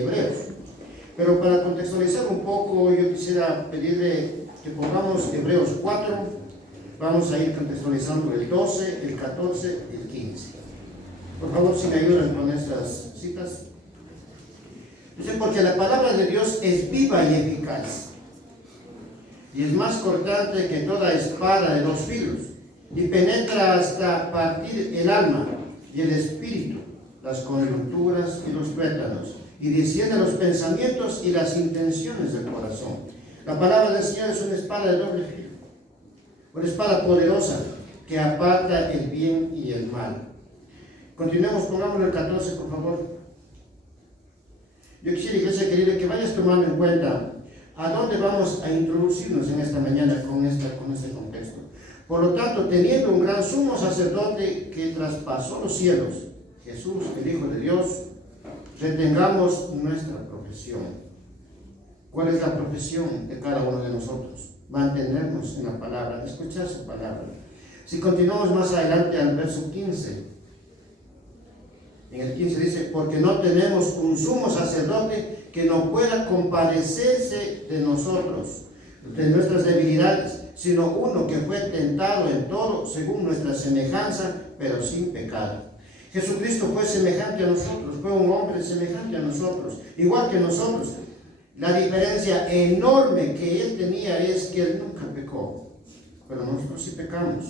de Hebreos. Pero para contextualizar un poco, yo quisiera pedirle que pongamos Hebreos 4, vamos a ir contextualizando el 12, el 14 y el 15. Por favor, si me ayudan con estas citas. Dice, porque la palabra de Dios es viva y eficaz, y es más cortante que toda espada de 2 filos, y penetra hasta partir el alma y el espíritu, las coyunturas y los tuétanos, y discierne los pensamientos y las intenciones del corazón. La palabra del Señor es una espada de doble filo, una espada poderosa que aparta el bien y el mal. Continuemos, pongámoslo el 14, por favor. Yo quisiera, iglesia querida, que vayas tomando en cuenta a dónde vamos a introducirnos en esta mañana con este contexto. Por lo tanto, teniendo un gran sumo sacerdote que traspasó los cielos, Jesús, el Hijo de Dios, retengamos nuestra profesión. ¿Cuál es la profesión de cada uno de nosotros? Mantenernos en la palabra, escuchar su palabra. Si continuamos más adelante al verso 15, en el 15 dice, porque no tenemos un sumo sacerdote que no pueda compadecerse de nosotros, de nuestras debilidades, sino uno que fue tentado en todo según nuestra semejanza, pero sin pecado. Jesucristo fue semejante a nosotros, fue un hombre semejante a nosotros, igual que nosotros. La diferencia enorme que él tenía es que él nunca pecó, pero nosotros sí pecamos.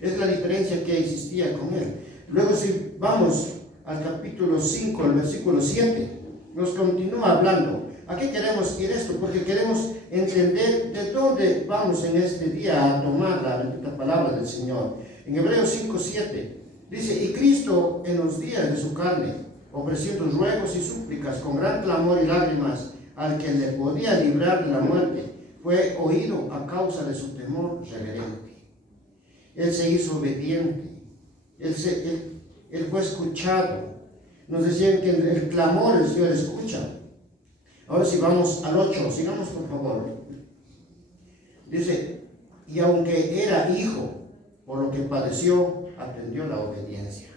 Es la diferencia que existía con él. Luego, si vamos al capítulo 5, el versículo 7, nos continúa hablando. ¿A qué queremos ir esto? Porque queremos entender de dónde vamos en este día a tomar la bendita palabra del Señor. En Hebreos 5, 7 dice, y Cristo en los días de su carne, ofreciendo ruegos y súplicas con gran clamor y lágrimas al que le podía librar de la muerte, fue oído a causa de su temor reverente. Él se hizo obediente, él fue escuchado. Nos decían que el clamor el Señor escucha. Ahora si vamos al 8, sigamos por favor. Dice, y aunque era hijo, por lo que padeció, aprendió la obediencia.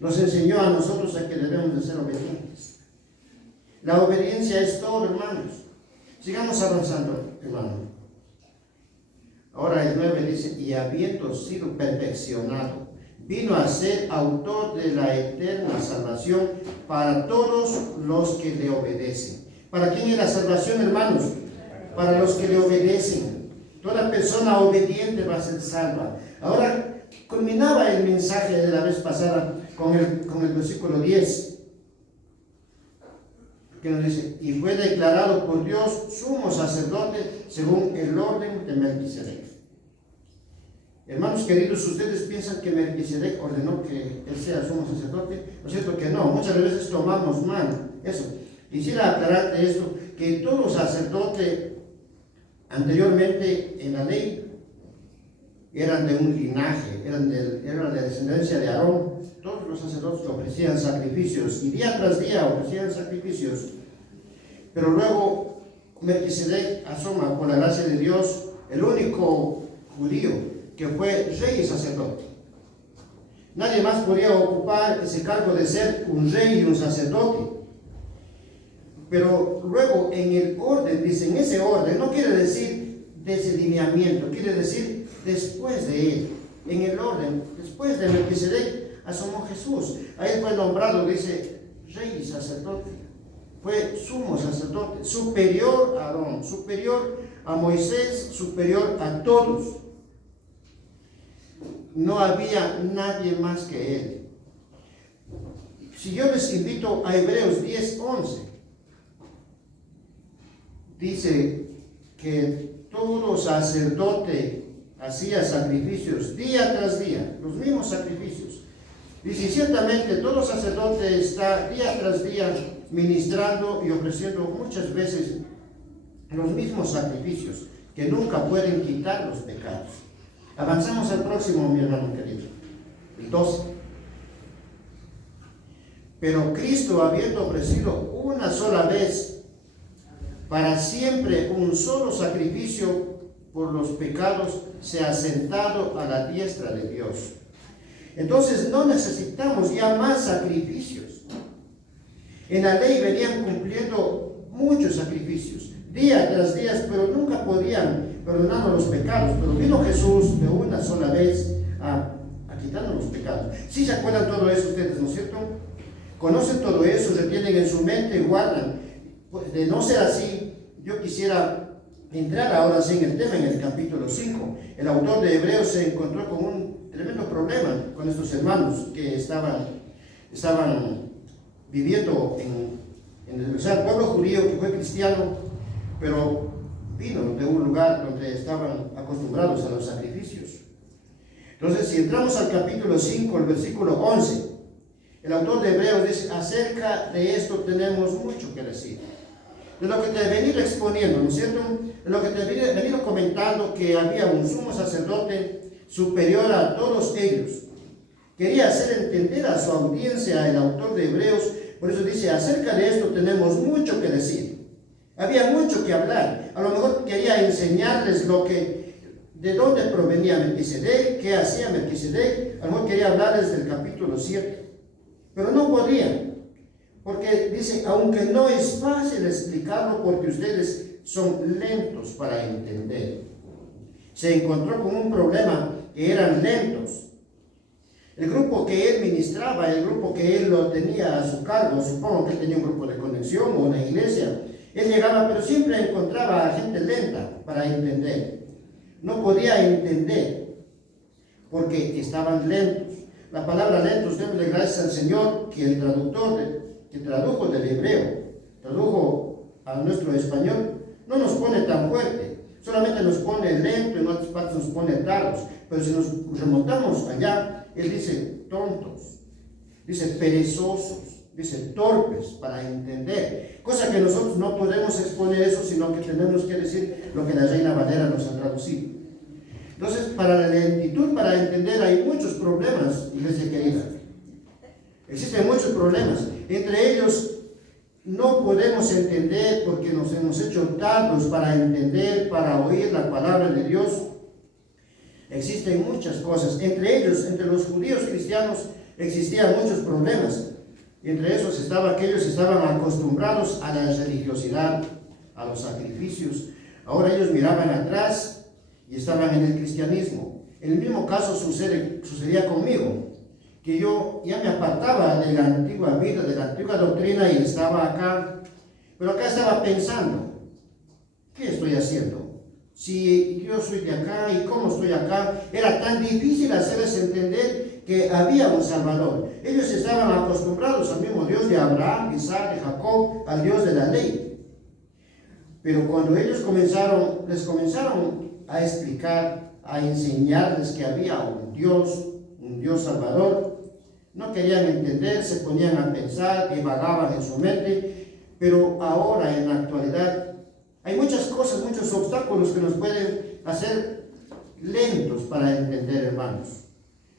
Nos enseñó a nosotros a que debemos de ser obedientes. La obediencia es todo, hermanos. Sigamos avanzando, hermano. Ahora el 9 dice, y habiendo sido perfeccionado, vino a ser autor de la eterna salvación para todos los que le obedecen. ¿Para quién es la salvación, hermanos? Para los que le obedecen. Toda persona obediente va a ser salva. Ahora, culminaba el mensaje de la vez pasada con el versículo 10, que nos dice, y fue declarado por Dios sumo sacerdote según el orden de Melquisedec. Hermanos queridos, ¿ustedes piensan que Melquisedec ordenó que él sea sumo sacerdote? ¿No es cierto que no? Muchas veces tomamos mal eso. Quisiera aclararte esto, que todo sacerdote anteriormente en la ley eran de un linaje, eran de descendencia de Aarón. Todos los sacerdotes ofrecían sacrificios y día tras día ofrecían sacrificios. Pero luego Melquisedec asoma por la gracia de Dios, el único judío que fue rey y sacerdote. Nadie más podía ocupar ese cargo de ser un rey y un sacerdote. Pero luego en el orden, dice, en ese orden, no quiere decir desalineamiento, quiere decir después de él. En el orden, después de Melquisedec, asomó Jesús. A él fue nombrado, dice, rey y sacerdote. Fue sumo sacerdote, superior a Aarón, superior a Moisés, superior a todos. No había nadie más que él. Si yo les invito a Hebreos 10:11, dice que todo sacerdote hacía sacrificios día tras día, los mismos sacrificios. Dice, ciertamente todo sacerdote está día tras día ministrando y ofreciendo muchas veces los mismos sacrificios que nunca pueden quitar los pecados. Avanzamos al próximo, mi hermano querido, el 12. Pero Cristo, habiendo ofrecido una sola vez para siempre un solo sacrificio por los pecados, se ha sentado a la diestra de Dios. Entonces no necesitamos ya más sacrificios. En la ley venían cumpliendo muchos sacrificios, día tras día, pero nunca podían perdonarnos los pecados. Pero vino Jesús de una sola vez a quitarnos los pecados. ¿Sí se acuerdan todo eso ustedes, no es cierto? Conocen todo eso, retienen en su mente y guardan. Pues de no ser así, yo quisiera entrar ahora sí en el tema, en el capítulo 5. El autor de Hebreos se encontró con un tremendo problema con estos hermanos que estaban viviendo en el pueblo judío que fue cristiano, pero vino de un lugar donde estaban acostumbrados a los sacrificios. Entonces, si entramos al capítulo 5, el versículo 11, el autor de Hebreos dice: acerca de esto tenemos mucho que decir. De lo que te he venido exponiendo, ¿no es cierto? De lo que te he venido comentando, que había un sumo sacerdote superior a todos ellos. Quería hacer entender a su audiencia el autor de Hebreos, por eso dice: acerca de esto tenemos mucho que decir. Había mucho que hablar. A lo mejor quería enseñarles de dónde provenía Melquisedec, qué hacía Melquisedec. A lo mejor quería hablarles del capítulo 7. Pero no podía, porque dice: aunque no es fácil explicarlo porque ustedes son lentos para entender. Se encontró con un problema, que eran lentos. El grupo que él ministraba, el grupo que él lo tenía a su cargo, supongo que él tenía un grupo de conexión o una iglesia, él llegaba, pero siempre encontraba a gente lenta para entender. No podía entender porque estaban lentos. La palabra lentos, démosle gracias al Señor que el traductor que tradujo del hebreo, tradujo a nuestro español, no nos pone tan fuerte, solamente nos pone lento, en otras partes nos pone tardos. Pero si nos remontamos allá, él dice tontos, dice perezosos, dice torpes para entender, cosa que nosotros no podemos exponer eso, sino que tenemos que decir lo que la Reina Valera nos ha traducido. Entonces, para la lentitud, para entender, hay muchos problemas, iglesia querida. Existen muchos problemas. Entre ellos, no podemos entender porque nos hemos hecho tardos para entender, para oír la palabra de Dios. Existen muchas cosas. Entre ellos, entre los judíos cristianos, existían muchos problemas. Y entre esos aquellos que estaban acostumbrados a la religiosidad, a los sacrificios. Ahora ellos miraban atrás y estaban en el cristianismo. El mismo caso sucedía conmigo, que yo ya me apartaba de la antigua vida, de la antigua doctrina, y estaba acá, pero acá estaba pensando: ¿qué estoy haciendo? Si yo soy de acá, ¿y cómo estoy acá? Era tan difícil hacerles entender que había un Salvador. Ellos estaban acostumbrados al mismo Dios de Abraham, Isaac, de Jacob, al Dios de la ley. Pero cuando ellos les comenzaron a explicar, a enseñarles que había un Dios Salvador, no querían entender, se ponían a pensar, divagaban en su mente. Pero ahora, en la actualidad, hay muchas cosas, muchos obstáculos que nos pueden hacer lentos para entender, hermanos.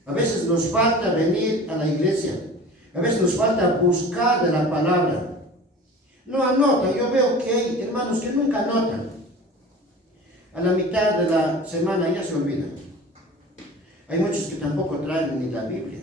A veces nos falta venir a la iglesia, a veces nos falta buscar de la palabra. No anotan. Yo veo que hay hermanos que nunca anotan. A la mitad de la semana ya se olvidan. Hay muchos que tampoco traen ni la Biblia.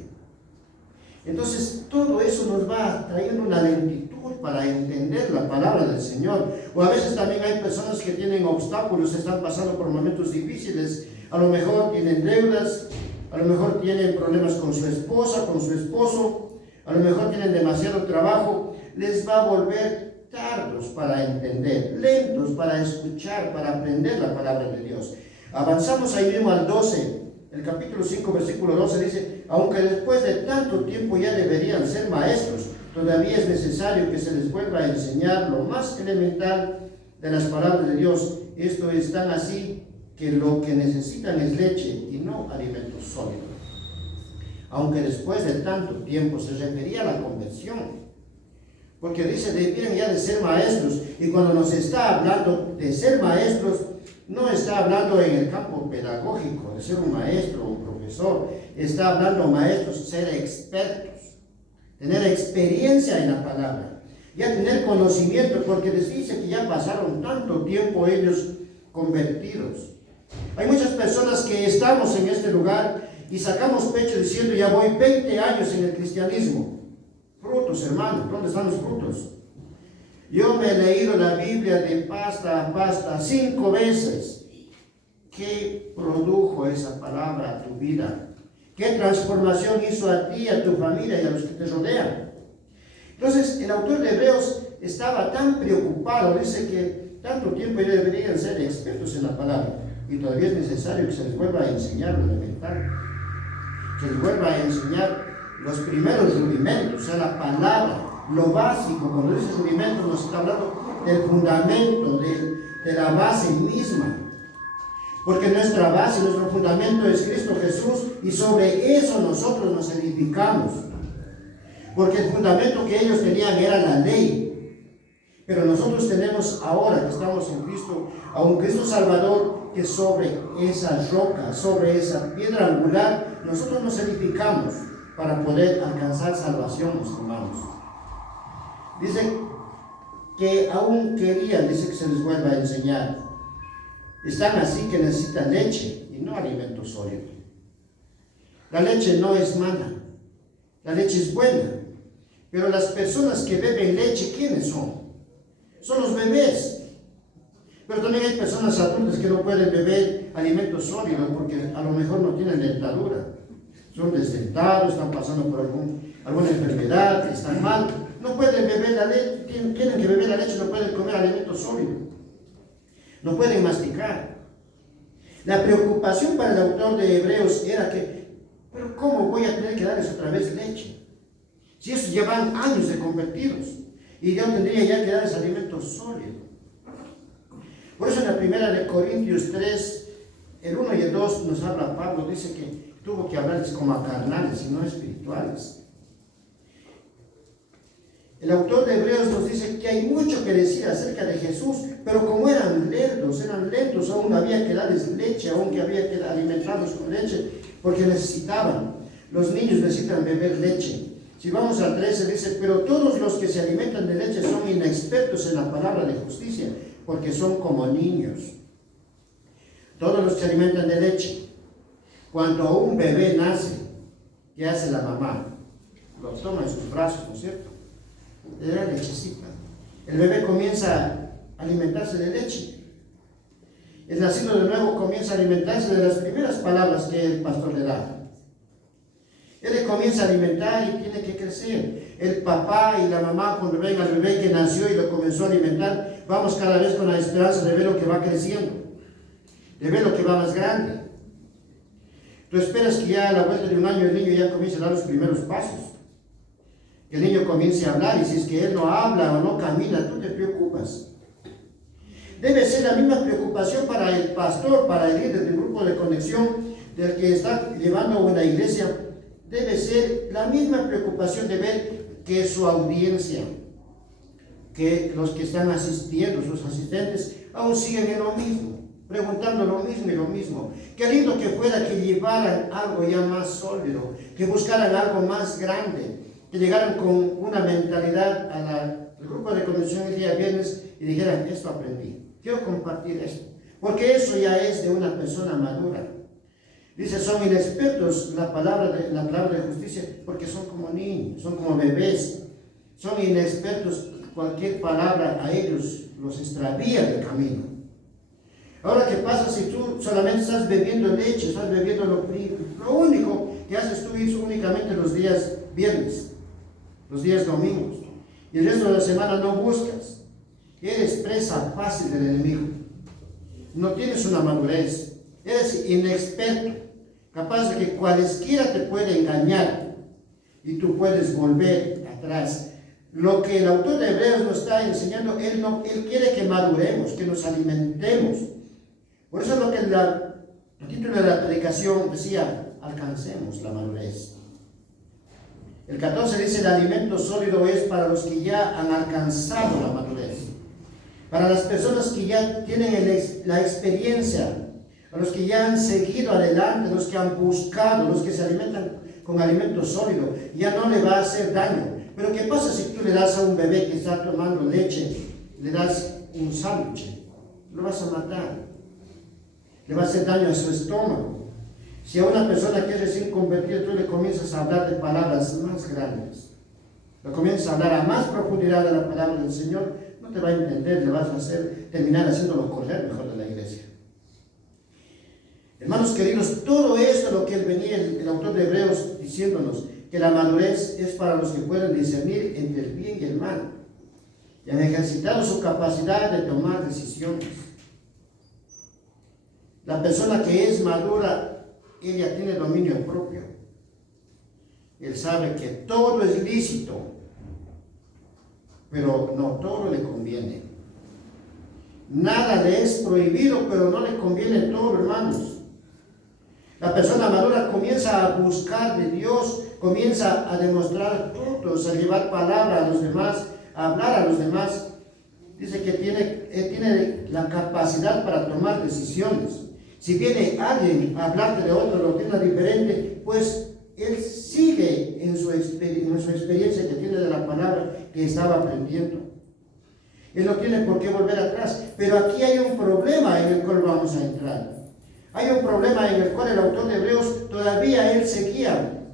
Entonces, todo eso nos va trayendo una lentitud para entender la palabra del Señor. O a veces también hay personas que tienen obstáculos, están pasando por momentos difíciles. A lo mejor tienen deudas, a lo mejor tienen problemas con su esposa, con su esposo, a lo mejor tienen demasiado trabajo. Les va a volver tardos para entender, lentos para escuchar, para aprender la palabra de Dios. Avanzamos ahí mismo al 12, el capítulo 5, versículo 12 dice: aunque después de tanto tiempo ya deberían ser maestros, todavía es necesario que se les vuelva a enseñar lo más elemental de las palabras de Dios. Esto es tan así que lo que necesitan es leche y no alimento sólido. Aunque después de tanto tiempo, se refería a la conversión. Porque dice, debieran ya de ser maestros. Y cuando nos está hablando de ser maestros, no está hablando en el campo pedagógico, de ser un maestro o un profesor. Está hablando maestros, ser expertos, tener experiencia en la palabra, ya tener conocimiento, porque les dice que ya pasaron tanto tiempo ellos convertidos. Hay muchas personas que estamos en este lugar y sacamos pecho diciendo: ya voy 20 años en el cristianismo. Frutos, hermano, ¿dónde están los frutos? Yo me he leído la Biblia de pasta a pasta 5 veces. ¿Qué produjo esa palabra a tu vida? ¿Qué transformación hizo a ti, a tu familia y a los que te rodean? Entonces, el autor de Hebreos estaba tan preocupado, dice que tanto tiempo ya deberían ser expertos en la palabra, y todavía es necesario que se les vuelva a enseñar lo elemental, que les vuelva a enseñar los primeros rudimentos, o sea, la palabra, lo básico. Cuando dice rudimentos nos está hablando del fundamento, de la base misma. Porque nuestra base, nuestro fundamento es Cristo Jesús, y sobre eso nosotros nos edificamos. Porque el fundamento que ellos tenían era la ley. Pero nosotros tenemos ahora que estamos en Cristo, a un Cristo Salvador, que sobre esa roca, sobre esa piedra angular, nosotros nos edificamos para poder alcanzar salvación, mis hermanos. Dice que aún querían, dice que se les vuelva a enseñar. Están así que necesitan leche y no alimento sólido. La leche no es mala, la leche es buena, pero las personas que beben leche, ¿quiénes son? Son los bebés. Pero también hay personas adultas que no pueden beber alimentos sólidos porque a lo mejor no tienen dentadura. Son desdentados, están pasando por alguna enfermedad, están mal. No pueden beber la leche, tienen que beber la leche, no pueden comer alimentos sólidos. No pueden masticar. La preocupación para el autor de Hebreos era que, pero ¿cómo voy a tener que darles otra vez leche? Si esos llevan años de convertidos y yo tendría ya que darles alimento sólido. Por eso en la primera de Corintios 3, el 1 y el 2 nos habla Pablo, dice que tuvo que hablarles como a carnales y no espirituales. El autor de Hebreos nos dice que hay mucho que decir acerca de Jesús, pero como eran lentos, aún había que darles leche, aún que había que alimentarlos con leche, porque necesitaban. Los niños necesitan beber leche. Si vamos al 13 dice, pero todos los que se alimentan de leche son inexpertos en la palabra de justicia, porque son como niños. Todos los que se alimentan de leche, cuando un bebé nace, ¿qué hace la mamá? Lo toma en sus brazos, ¿no es cierto? Le da lechecita. El bebé comienza a alimentarse de leche. El nacido de nuevo comienza a alimentarse de las primeras palabras que el pastor le da. Él le comienza a alimentar y tiene que crecer. El papá y la mamá, cuando ven al bebé que nació y lo comenzó a alimentar, vamos cada vez con la esperanza de ver lo que va creciendo, de ver lo que va más grande. Tú esperas que ya a la vuelta de un año el niño ya comience a dar los primeros pasos, que el niño comience a hablar, y si es que él no habla o no camina, tú te preocupas. Debe ser la misma preocupación para el pastor, para el líder del grupo de conexión, del que está llevando una iglesia. Debe ser la misma preocupación de ver que su audiencia, que los que están asistiendo, sus asistentes, aún siguen en lo mismo, preguntando lo mismo y lo mismo. Qué lindo que fuera que llevaran algo ya más sólido, que buscaran algo más grande, que llegaran con una mentalidad al grupo de conexión el día viernes y dijeran, esto aprendí, quiero compartir esto, porque eso ya es de una persona madura. Dice, son inexpertos la palabra de justicia porque son como niños, son como bebés, son inexpertos, cualquier palabra a ellos los extravía del camino. Ahora, ¿qué pasa si tú solamente estás bebiendo leche, estás bebiendo lo único que haces tú es únicamente los días viernes, los días domingos, y el resto de la semana no buscas? Eres presa fácil del enemigo, no tienes una madurez, eres inexperto, capaz de que cualesquiera te puede engañar y tú puedes volver atrás. Lo que el autor de Hebreos nos está enseñando, él quiere que maduremos, que nos alimentemos. Por eso es lo que el título de la predicación decía, alcancemos la madurez. El 14 dice, el alimento sólido es para los que ya han alcanzado la madurez, para las personas que ya tienen la experiencia, a los que ya han seguido adelante, los que han buscado, los que se alimentan con alimento sólido, ya no le va a hacer daño. Pero ¿qué pasa si tú le das a un bebé que está tomando leche, le das un sándwich? Lo vas a matar, le va a hacer daño a su estómago. Si a una persona que es recién convertida tú le comienzas a hablar de palabras más grandes, lo comienzas a hablar a más profundidad de la palabra del Señor, no te va a entender, le vas a hacer terminar haciéndolo correr mejor de la iglesia. Hermanos queridos, todo esto lo que él venía, el autor de Hebreos, diciéndonos que la madurez es para los que pueden discernir entre el bien y el mal y han ejercitado su capacidad de tomar decisiones. La persona que es madura, ella tiene dominio propio. Él sabe que todo es lícito, pero no todo le conviene. Nada le es prohibido, pero no le conviene todo, hermanos. La persona madura comienza a buscar de Dios, comienza a demostrar frutos, a llevar palabra a los demás, a hablar a los demás. Dice que tiene la capacidad para tomar decisiones. Si viene alguien a hablarte de otra doctrina diferente, pues él sigue en su experiencia que tiene de la palabra que estaba aprendiendo. Él no tiene por qué volver atrás. Pero aquí hay un problema en el cual vamos a entrar. Hay un problema en el cual el autor de Hebreos todavía él seguía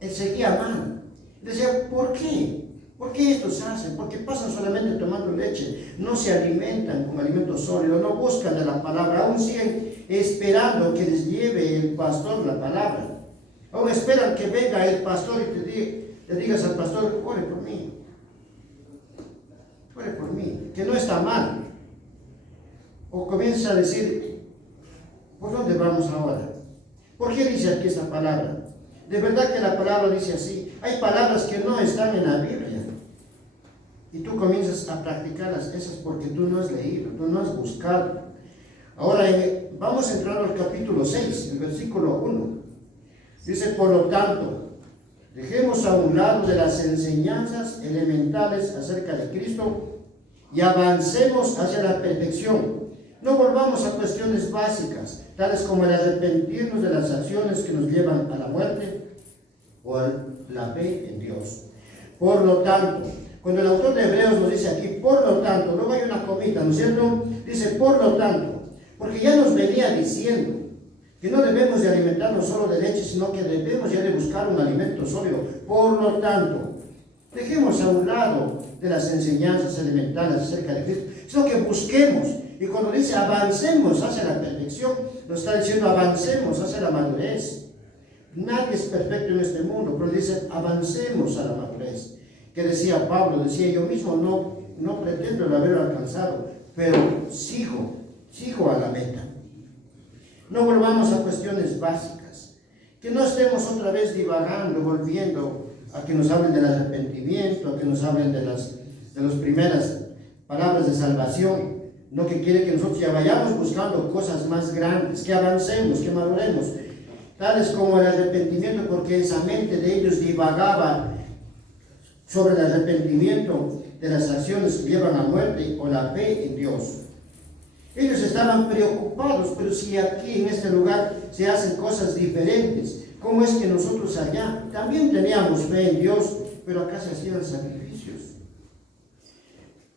mal. Decía, ¿por qué? ¿Por qué estos hacen? ¿Por qué pasan solamente tomando leche? No se alimentan con alimento sólido, no buscan de la palabra, aún siguen esperando que les lleve el pastor la palabra. Aún esperan que venga el pastor y le digas al pastor, ore por mí, que no está mal. O comienza a decir, ¿por dónde vamos ahora? ¿Por qué dice aquí esta palabra? De verdad que la palabra dice así. Hay palabras que no están en la Biblia. Y tú comienzas a practicarlas, esas porque tú no has leído, tú no has buscado. Ahora vamos a entrar al capítulo 6, el versículo 1. Dice, por lo tanto, dejemos a un lado de las enseñanzas elementales acerca de Cristo y avancemos hacia la perfección. No volvamos a cuestiones básicas, tales como el arrepentirnos de las acciones que nos llevan a la muerte o a la fe en Dios. Por lo tanto, cuando el autor de Hebreos nos dice aquí, por lo tanto, luego hay una comita, ¿no es cierto? Dice, por lo tanto, porque ya nos venía diciendo que no debemos de alimentarnos solo de leche, sino que debemos ya de buscar un alimento sólido. Por lo tanto, dejemos a un lado de las enseñanzas elementales acerca de Cristo, sino que busquemos. Y cuando dice avancemos hacia la perfección, nos está diciendo avancemos hacia la madurez. Nadie es perfecto en este mundo, pero dice avancemos a la madurez. Que decía Pablo, decía yo mismo, no pretendo el haberlo alcanzado, pero sigo a la meta. No volvamos a cuestiones básicas, que no estemos otra vez divagando, volviendo a que nos hablen del arrepentimiento, a que nos hablen de las primeras palabras de salvación. No, que quiere que nosotros ya vayamos buscando cosas más grandes, que avancemos, que maduremos, tales como el arrepentimiento, porque esa mente de ellos divagaba sobre el arrepentimiento de las acciones que llevan a muerte o la fe en Dios. Ellos estaban preocupados, pero si aquí en este lugar se hacen cosas diferentes, ¿cómo es que nosotros allá también teníamos fe en Dios, pero acá se hacían sacrificios?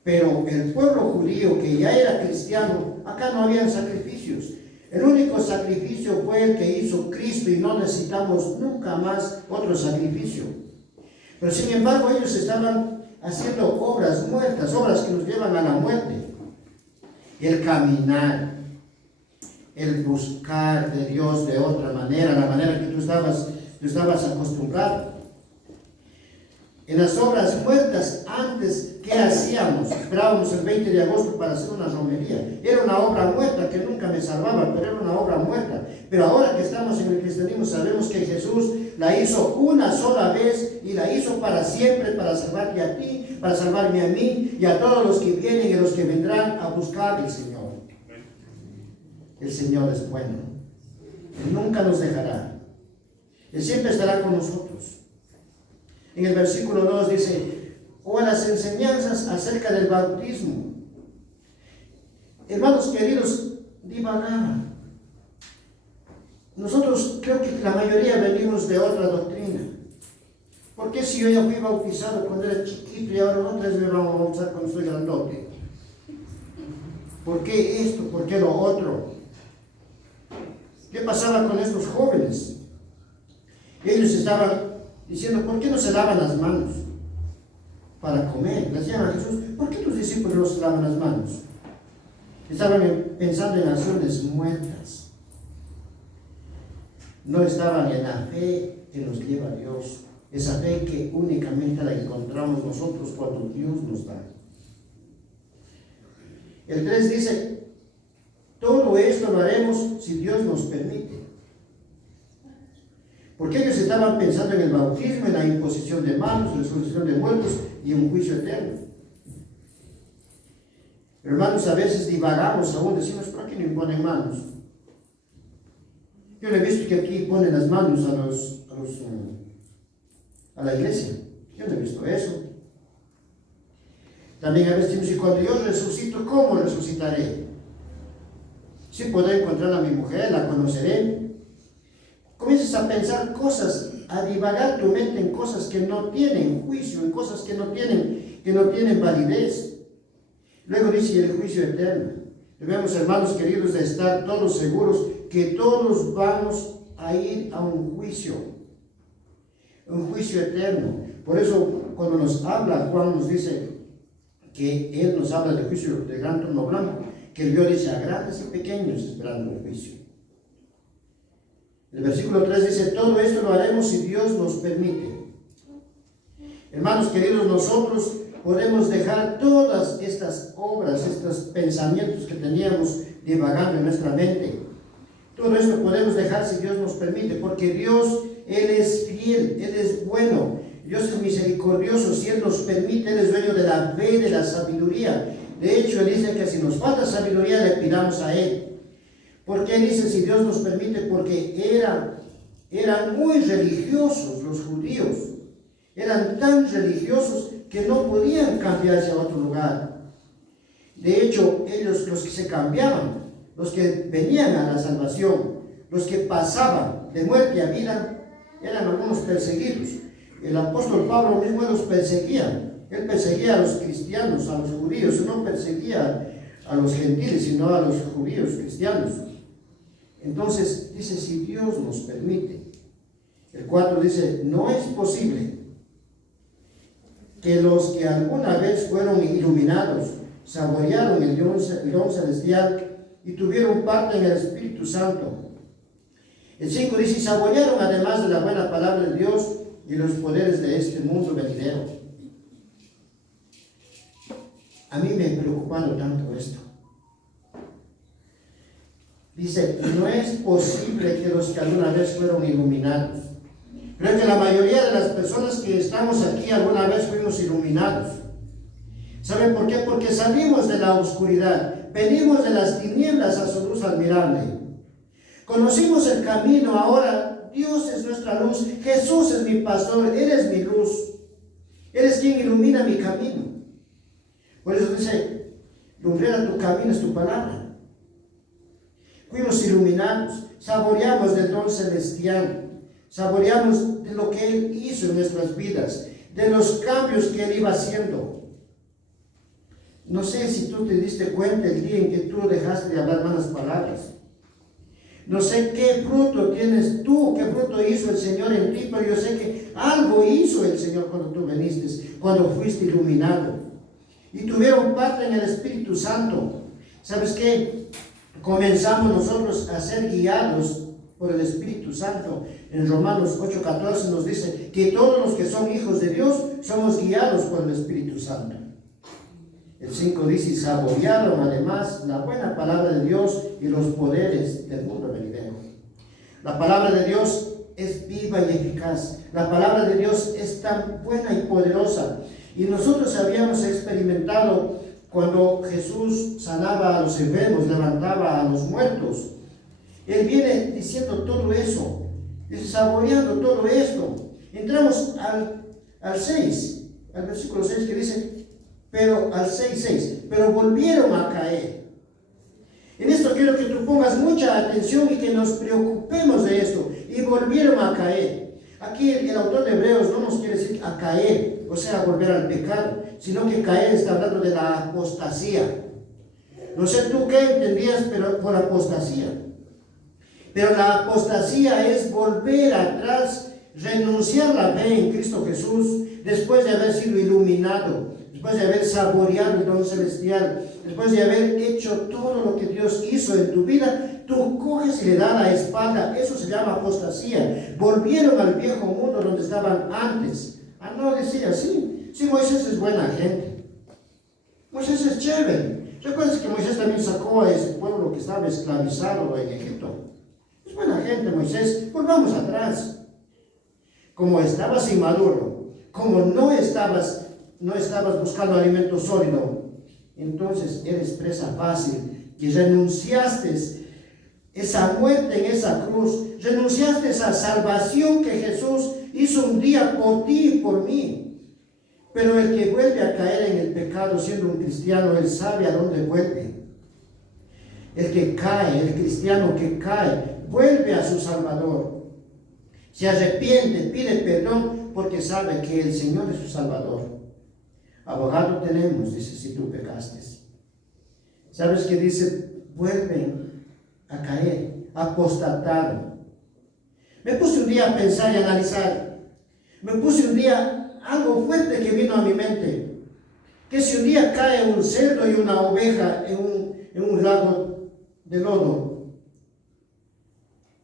Pero el pueblo judío que ya era cristiano, acá no habían sacrificios. El único sacrificio fue el que hizo Cristo y no necesitamos nunca más otro sacrificio. Pero sin embargo ellos estaban haciendo obras muertas, obras que nos llevan a la muerte. El caminar, el buscar de Dios de otra manera, la manera que tú estabas acostumbrado. En las obras muertas, antes, ¿qué hacíamos? Esperábamos el 20 de agosto para hacer una romería. Era una obra muerta que nunca me salvaba, pero era una obra muerta. Pero ahora que estamos en el cristianismo, sabemos que Jesús la hizo una sola vez y la hizo para siempre, para salvarte a ti, para salvarme a mí y a todos los que vienen y los que vendrán a buscar al Señor. El Señor es bueno. Él nunca nos dejará. Él siempre estará con nosotros. En el versículo 2 dice, o a las enseñanzas acerca del bautismo. Hermanos queridos, divagaba. Nosotros creo que la mayoría venimos de otra doctrina. ¿Por qué si yo ya fui bautizado cuando era chiquito y ahora otra vez me van a bautizar cuando soy grandote? ¿Por qué esto? ¿Por qué lo otro? ¿Qué pasaba con estos jóvenes? Ellos estaban diciendo, ¿por qué no se lavan las manos? para comer. Le decían a Jesús, ¿por qué tus discípulos no se lavan las manos? Estaban pensando en acciones muertas. No estaban en la fe que nos lleva a Dios. Esa fe que únicamente la encontramos nosotros cuando Dios nos da. El 3 dice, todo esto lo haremos si Dios nos permite. Porque ellos estaban pensando en el bautismo, en la imposición de manos, en la resurrección de muertos y en un juicio eterno. Hermanos, a veces divagamos aún, decimos, ¿por qué no imponen manos? Yo le he visto que aquí ponen las manos a la iglesia. Yo no he visto eso. También a veces decimos, y cuando yo resucito, ¿cómo resucitaré? Si puedo encontrar a mi mujer, la conoceré. Comienzas a pensar cosas, a divagar tu mente en cosas que no tienen juicio, en cosas que no tienen validez. Luego dice el juicio eterno. Debemos, hermanos queridos, de estar todos seguros que todos vamos a ir a un juicio eterno. Por eso, cuando nos habla, Juan nos dice que Él nos habla del juicio del gran trono blanco, que Él dice a grandes y pequeños esperando el juicio. El versículo 3 dice, todo esto lo haremos si Dios nos permite. Hermanos queridos, nosotros podemos dejar todas estas obras, estos pensamientos que teníamos divagando en nuestra mente. Todo esto podemos dejar si Dios nos permite, porque Dios, Él es fiel, Él es bueno, Dios es misericordioso. Si Él nos permite, Él es dueño de la fe, de la sabiduría. De hecho, Él dice que si nos falta sabiduría, le pidamos a Él. ¿Por qué dice si Dios nos permite? Porque eran muy religiosos los judíos. Eran tan religiosos que no podían cambiarse a otro lugar. De hecho, ellos, los que se cambiaban, los que venían a la salvación, los que pasaban de muerte a vida, eran algunos perseguidos. El apóstol Pablo mismo los perseguía. Él perseguía a los cristianos, a los judíos, no perseguía a los gentiles, sino a los judíos cristianos. Entonces, dice, si Dios nos permite. El 4 dice, no es posible que los que alguna vez fueron iluminados, saborearon el don celestial y tuvieron parte en el Espíritu Santo. El 5 dice, y saborearon además de la buena palabra de Dios y los poderes de este mundo venidero. A mí me ha preocupado tanto esto. Dice, no es posible que los que alguna vez fueron iluminados. Creo que la mayoría de las personas que estamos aquí alguna vez fuimos iluminados. ¿Saben por qué? Porque salimos de la oscuridad, venimos de las tinieblas a su luz admirable. Conocimos el camino, ahora Dios es nuestra luz, Jesús es mi pastor, Él es mi luz, Él es quien ilumina mi camino. Por eso dice, lumbrera tu camino es tu palabra. Fuimos iluminados, saboreamos del don celestial, saboreamos de lo que Él hizo en nuestras vidas, de los cambios que Él iba haciendo. No sé si tú te diste cuenta el día en que tú dejaste de hablar malas palabras. No sé qué fruto tienes tú, qué fruto hizo el Señor en ti, pero yo sé que algo hizo el Señor cuando tú viniste, cuando fuiste iluminado. Y tuvieron parte en el Espíritu Santo. ¿Sabes qué? Comenzamos nosotros a ser guiados por el Espíritu Santo. En Romanos 8:14 nos dice que todos los que son hijos de Dios somos guiados por el Espíritu Santo. El 5 dice, y saborearon además la buena palabra de Dios y los poderes del mundo venidero. La palabra de Dios es viva y eficaz. La palabra de Dios es tan buena y poderosa. Y nosotros habíamos experimentado cuando Jesús sanaba a los enfermos, levantaba a los muertos. Él viene diciendo todo eso, dice, saboreando todo esto. Entramos al 6, al versículo 6 que dice, pero al 6:6, pero volvieron a caer. En esto quiero que tú pongas mucha atención y que nos preocupemos de esto. Y volvieron a caer. Aquí el autor de Hebreos no nos quiere decir a caer, o sea, a volver al pecado, sino que caer está hablando de la apostasía. No sé tú qué entendías por apostasía. Pero la apostasía es volver atrás, renunciar a la fe en Cristo Jesús, después de haber sido iluminado, después de haber saboreado el don celestial, después de haber hecho todo lo que Dios hizo en tu vida, tú coges y le das la espalda. Eso se llama apostasía. Volvieron al viejo mundo donde estaban antes. No decir así. Sí, Moisés es buena gente. Moisés es chévere. ¿Recuerdas que Moisés también sacó a ese pueblo que estaba esclavizado en Egipto? Es buena gente, Moisés. Volvamos atrás. Como estabas inmaduro, como no estabas buscando alimento sólido, entonces eres presa fácil, que renunciaste esa muerte en esa cruz, renunciaste esa salvación que Jesús hizo un día por ti y por mí. Pero el que vuelve a caer en el pecado siendo un cristiano, él sabe a dónde vuelve. El que cae, el cristiano que cae, vuelve a su Salvador. Se arrepiente, pide perdón porque sabe que el Señor es su Salvador. Abogado tenemos, dice, si tú pecaste. ¿Sabes qué dice? Vuelven a caer, apostatado. Me puse un día a pensar y analizar. Me puse un día algo fuerte que vino a mi mente. Que si un día cae un cerdo y una oveja en un lago de lodo,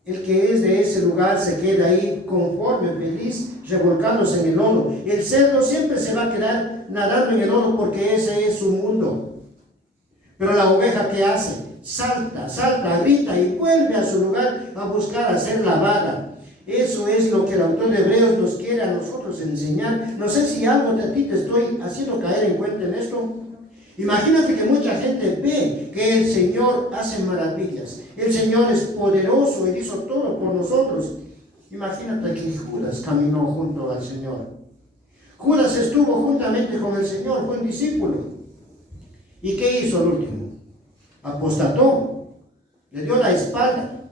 el que es de ese lugar se queda ahí conforme, feliz, revolcándose en el lodo. El cerdo siempre se va a quedar nadando en el lodo porque ese es su mundo. Pero la oveja, ¿qué hace? Salta, grita y vuelve a su lugar a buscar a ser lavada. Eso es lo que el autor de Hebreos nos quiere a nosotros enseñar. No sé si algo de ti te estoy haciendo caer en cuenta en esto. Imagínate que mucha gente ve que el Señor hace maravillas. El Señor es poderoso, Él hizo todo por nosotros. Imagínate que Judas caminó junto al Señor. Judas estuvo juntamente con el Señor, fue un discípulo. ¿Y qué hizo el último? Apostató, le dio la espalda.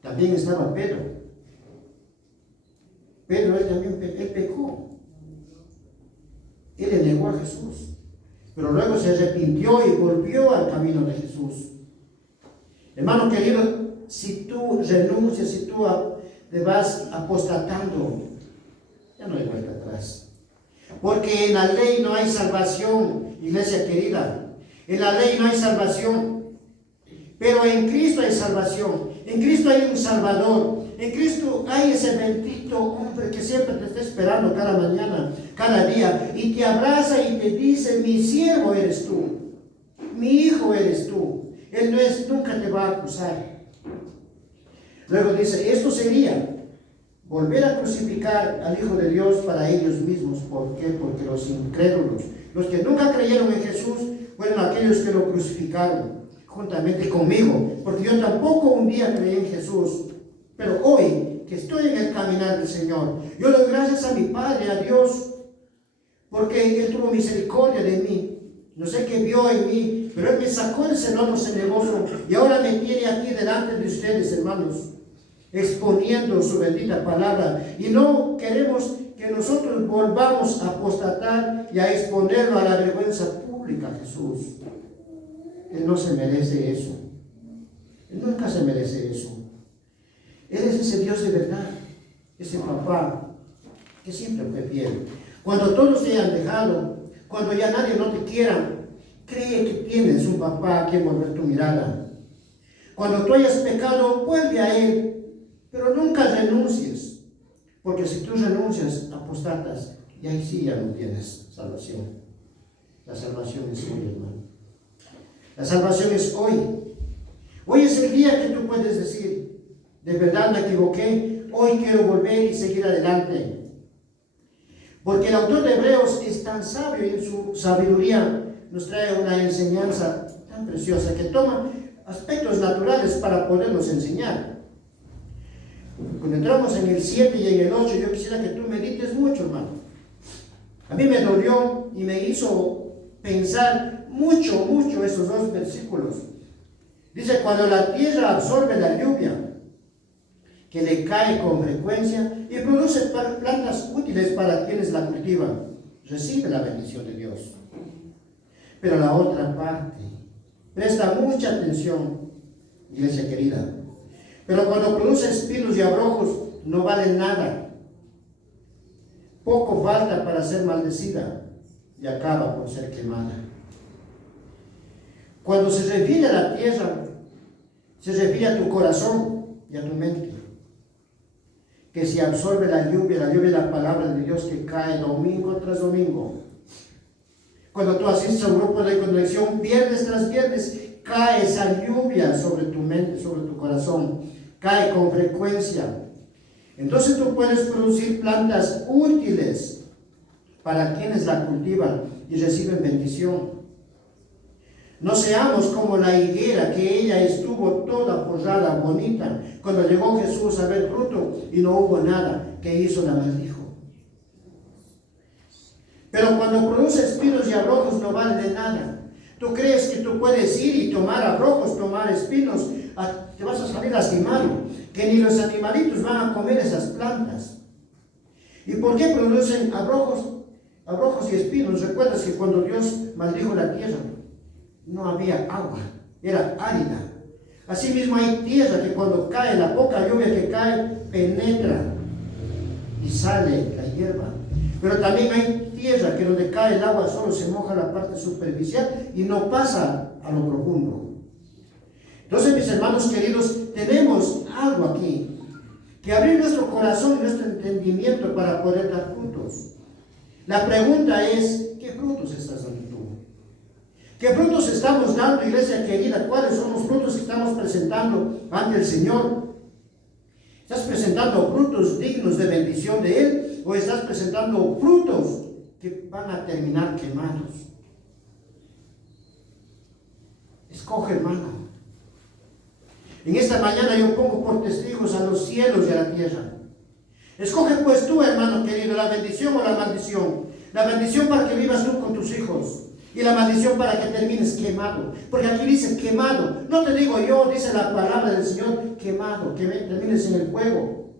También estaba Pedro. Pedro, él pecó. Él le negó a Jesús. Pero luego se arrepintió y volvió al camino de Jesús. Hermano querido, si tú renuncias, si tú te vas apostatando, ya no hay vuelta atrás. Porque en la ley no hay salvación, iglesia querida. En la ley no hay salvación. Pero en Cristo hay salvación. En Cristo hay un Salvador. En Cristo hay ese bendito hombre que siempre te está esperando cada mañana, cada día, y te abraza y te dice: mi siervo eres tú, mi hijo eres tú. Él nunca te va a acusar. Luego dice, esto sería volver a crucificar al Hijo de Dios para ellos mismos. ¿Por qué? Porque los incrédulos, los que nunca creyeron en Jesús, fueron aquellos que lo crucificaron juntamente conmigo, porque yo tampoco un día creí en Jesús. Pero hoy, que estoy en el caminar del Señor, yo doy gracias a mi Padre, a Dios, porque Él tuvo misericordia de mí. No sé qué vio en mí, pero Él me sacó de ese lodo cenagoso y ahora me tiene aquí delante de ustedes, hermanos, exponiendo su bendita palabra. Y no queremos que nosotros volvamos a apostatar y a exponerlo a la vergüenza pública, Jesús. Él no se merece eso. Él nunca se merece eso. Él es ese Dios de verdad, ese papá que siempre fue fiel. Cuando todos te han dejado, cuando ya nadie no te quiera, cree que tienes un papá a quien volver tu mirada. Cuando tú hayas pecado, vuelve a Él, pero nunca renuncies, porque si tú renuncias, apostatas, y ahí sí ya no tienes salvación. La salvación es hoy, hermano. La salvación es hoy. Hoy es el día que tú puedes decir: de verdad me equivoqué, hoy quiero volver y seguir adelante. Porque el autor de Hebreos es tan sabio y en su sabiduría nos trae una enseñanza tan preciosa que toma aspectos naturales para podernos enseñar. Cuando entramos en el 7 y en el 8, yo quisiera que tú medites mucho, hermano. A mí me dolió y me hizo pensar mucho esos dos versículos. Dice, cuando la tierra absorbe la lluvia, que le cae con frecuencia y produce plantas útiles para quienes la cultivan, recibe la bendición de Dios. Pero la otra parte, presta mucha atención, iglesia querida. Pero cuando produce espinos y abrojos, no valen nada. poco falta para ser maldecida y acaba por ser quemada. Cuando se refiere a la tierra, se refiere a tu corazón y a tu mente, que se absorbe la lluvia es la palabra de Dios que cae domingo tras domingo. Cuando tú asistes a un grupo de conexión, viernes tras viernes, cae esa lluvia sobre tu mente, sobre tu corazón, cae con frecuencia. Entonces tú puedes producir plantas útiles para quienes la cultivan y reciben bendición. No seamos como la higuera, que ella estuvo toda forrada, bonita. Cuando llegó Jesús a ver fruto y no hubo nada, ¿qué hizo? La maldijo. Pero cuando produce espinos y abrojos no vale de nada. ¿Tú crees que tú puedes ir y tomar abrojos, tomar espinos? Te vas a salir lastimado, que ni los animalitos van a comer esas plantas. ¿Y por qué producen abrojos y espinos? ¿Recuerdas que cuando Dios maldijo la tierra, no había agua, era árida? Asimismo hay tierra que cuando cae, la poca lluvia que cae, penetra y sale la hierba. Pero también hay tierra que donde cae el agua solo se moja la parte superficial y no pasa a lo profundo. Entonces, mis hermanos queridos, tenemos algo aquí, que abrir nuestro corazón y nuestro entendimiento para poder dar frutos. La pregunta es, ¿qué frutos estás dando tú? ¿Qué frutos estamos dando, iglesia querida? ¿Cuáles son los frutos que estamos presentando ante el Señor? ¿Estás presentando frutos dignos de bendición de Él o estás presentando frutos que van a terminar quemados? Escoge, hermano. En esta mañana yo pongo por testigos a los cielos y a la tierra. Escoge pues tú, hermano querido, la bendición o la maldición. La bendición para que vivas tú con tus hijos. Y la maldición para que termines quemado. Porque aquí dice quemado. No te digo yo, dice la palabra del Señor, quemado, que termines en el fuego.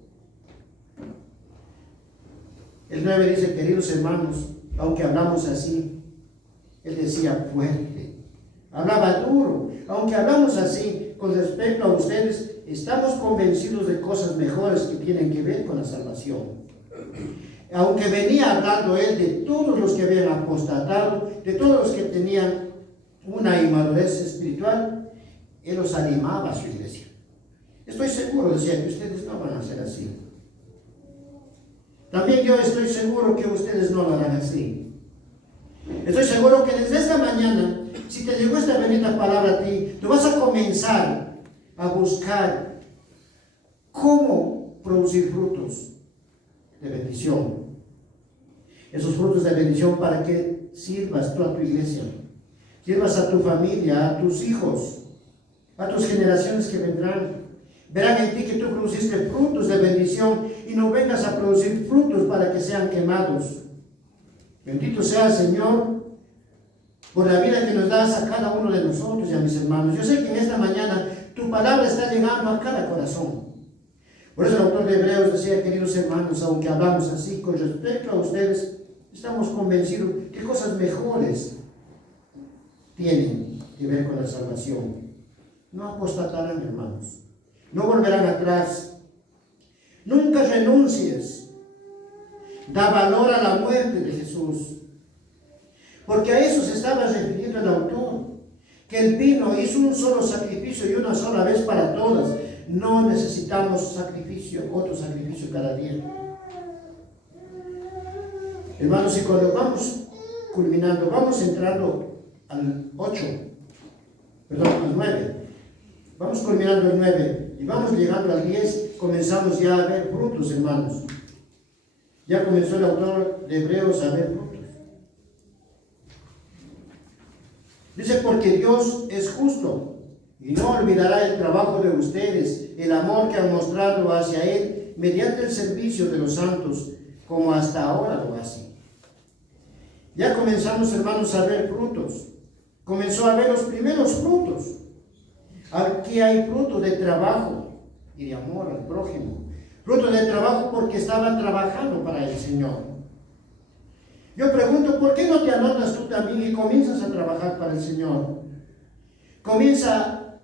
El 9 dice, queridos hermanos, aunque hablamos así, Él decía fuerte. Hablaba duro. Aunque hablamos así, con respecto a ustedes, estamos convencidos de cosas mejores que tienen que ver con la salvación. Aunque venía hablando Él de todos los que habían apostatado, de todos los que tenían una inmadurez espiritual, Él los animaba a su iglesia. Estoy seguro, decía, que ustedes no van a ser así. También yo estoy seguro que ustedes no lo harán así. Estoy seguro que desde esta mañana, si te llegó esta bendita palabra a ti, tú vas a comenzar a buscar cómo producir frutos de bendición. Esos frutos de bendición para que sirvas tú a tu iglesia, sirvas a tu familia, a tus hijos, a tus generaciones que vendrán. Verán en ti que tú produciste frutos de bendición y no vengas a producir frutos para que sean quemados. Bendito sea el Señor por la vida que nos das a cada uno de nosotros y a mis hermanos. Yo sé que en esta mañana tu palabra está llegando a cada corazón. Por eso el autor de Hebreos decía, queridos hermanos, aunque hablamos así con respecto a ustedes, estamos convencidos que cosas mejores tienen que ver con la salvación. No apostatarán, hermanos. No volverán atrás. Nunca renuncies. Da valor a la muerte de Jesús. Porque a eso se estaba refiriendo el autor. Que Él vino, hizo un solo sacrificio y una sola vez para todas. No necesitamos sacrificio, otro sacrificio cada día. Hermanos, y cuando vamos culminando, vamos entrando al 9. Vamos culminando el 9 y vamos llegando al 10, comenzamos ya a ver frutos, hermanos. Ya comenzó el autor de Hebreos a ver frutos. Dice, porque Dios es justo y no olvidará el trabajo de ustedes, el amor que han mostrado hacia Él mediante el servicio de los santos, como hasta ahora lo hacen. Ya comenzamos, hermanos, a ver frutos. Comenzó a ver los primeros frutos. Aquí hay fruto de trabajo y de amor al prójimo. Fruto de trabajo porque estaban trabajando para el Señor. Yo pregunto, ¿por qué no te anotas tú también y comienzas a trabajar para el Señor? Comienza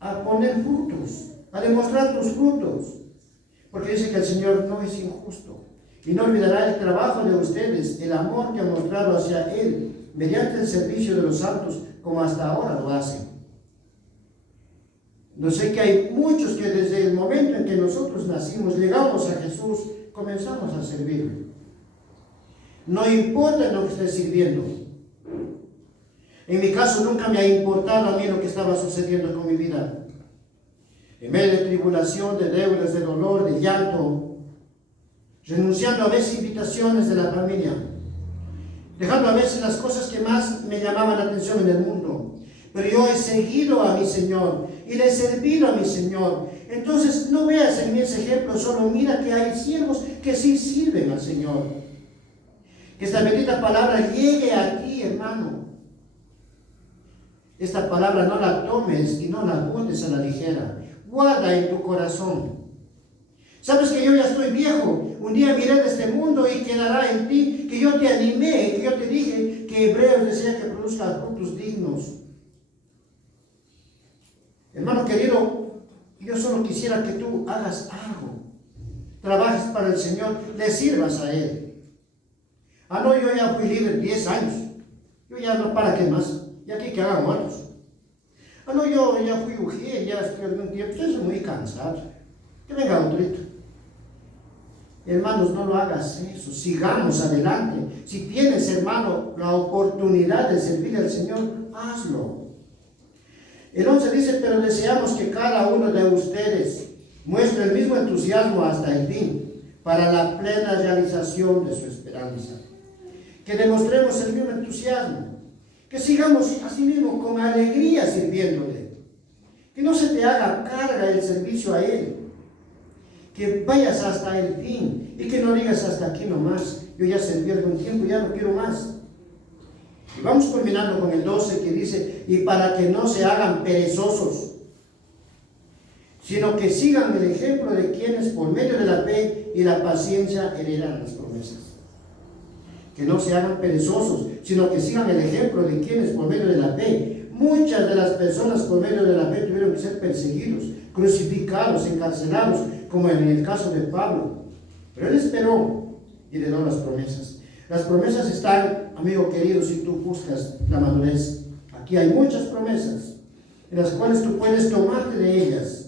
a poner frutos, a demostrar tus frutos. Porque dice que el Señor no es injusto. y no olvidará el trabajo de ustedes, el amor que han mostrado hacia Él, mediante el servicio de los santos, como hasta ahora lo hacen. No sé que hay muchos que desde el momento en que nosotros nacimos, llegamos a Jesús, comenzamos a servirle. No importa en lo que esté sirviendo. En mi caso nunca me ha importado a mí lo que estaba sucediendo con mi vida. En medio de tribulación, de deudas, de dolor, de llanto, renunciando a veces invitaciones de la familia, dejando a veces las cosas que más me llamaban la atención en el mundo. Pero yo he seguido a mi Señor y le he servido a mi Señor. Entonces no veas en mí ese ejemplo, solo mira que hay siervos que sí sirven al Señor. Que esta bendita palabra llegue a ti, hermano. Esta palabra no la tomes y no la botes a la ligera. Guarda en tu corazón. Sabes que yo ya estoy viejo. Un día miré de este mundo y quedará en ti que yo te animé, que yo te dije que Hebreos decía que produzca frutos dignos. Hermano querido, yo solo quisiera que tú hagas algo. Trabajes para el Señor, le sirvas a Él. Ah, no, yo ya fui líder 10 años. Yo ya no, ¿para qué más? Ya que hagan otros. Ah, no, yo ya fui ujier, ya estoy algún tiempo. Yo estoy muy cansado. Que venga otro. Hermanos, no lo hagas eso. Sigamos adelante. Si tienes, hermano, la oportunidad de servir al Señor, hazlo. El 11 dice, pero deseamos que cada uno de ustedes muestre el mismo entusiasmo hasta el fin, para la plena realización de su esperanza. Que demostremos el mismo entusiasmo, que sigamos así mismo con alegría sirviéndole, que no se te haga carga el servicio a Él, que vayas hasta el fin y que no digas hasta aquí nomás, yo ya serví algún tiempo, ya no quiero más. Y vamos culminando con el 12 que dice, y para que no se hagan perezosos, sino que sigan el ejemplo de quienes por medio de la fe y la paciencia heredan las promesas. Que no se hagan perezosos, sino que sigan el ejemplo de quienes por medio de la fe. Muchas de las personas por medio de la fe tuvieron que ser perseguidos, crucificados, encarcelados, como en el caso de Pablo. Pero él esperó y heredó las promesas. Las promesas están, amigo querido, si tú buscas la madurez. Aquí hay muchas promesas, en las cuales tú puedes tomarte de ellas.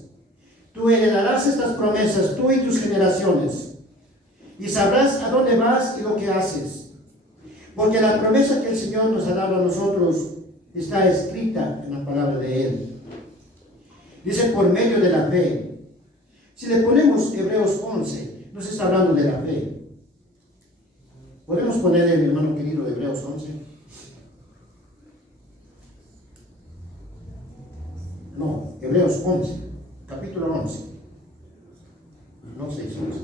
Tú heredarás estas promesas, tú y tus generaciones, y sabrás a dónde vas y lo que haces. Porque la promesa que el Señor nos ha dado a nosotros está escrita en la palabra de Él. Dice, por medio de la fe. Si le ponemos Hebreos 11, nos está hablando de la fe. ¿Podemos poner mi hermano querido Hebreos 11? No, Hebreos 11, capítulo 11. No 6, 11.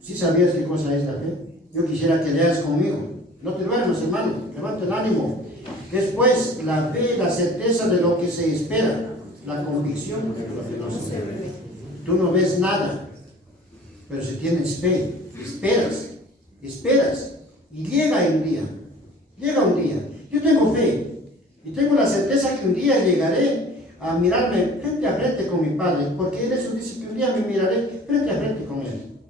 ¿Sí sabías qué cosa es la fe? Yo quisiera que leas conmigo. No te duermas, hermano, levanta el ánimo. Después, la fe, la certeza de lo que se espera, la convicción de lo que no se ve. Tú no ves nada, pero si tienes fe, esperas, y llega un día. Yo tengo fe, y tengo la certeza que un día llegaré a mirarme frente a frente con mi Padre, porque Él eso dice que un día me miraré frente a frente con Él.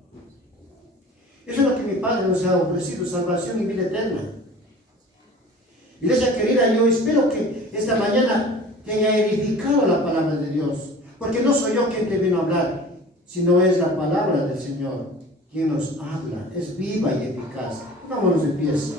Eso es lo que mi Padre nos ha ofrecido, salvación y vida eterna. Iglesia querida, yo espero que esta mañana te haya edificado la palabra de Dios, porque no soy yo quien te vino a hablar, sino es la palabra del Señor quien nos habla, es viva y eficaz. Pongámonos de pies.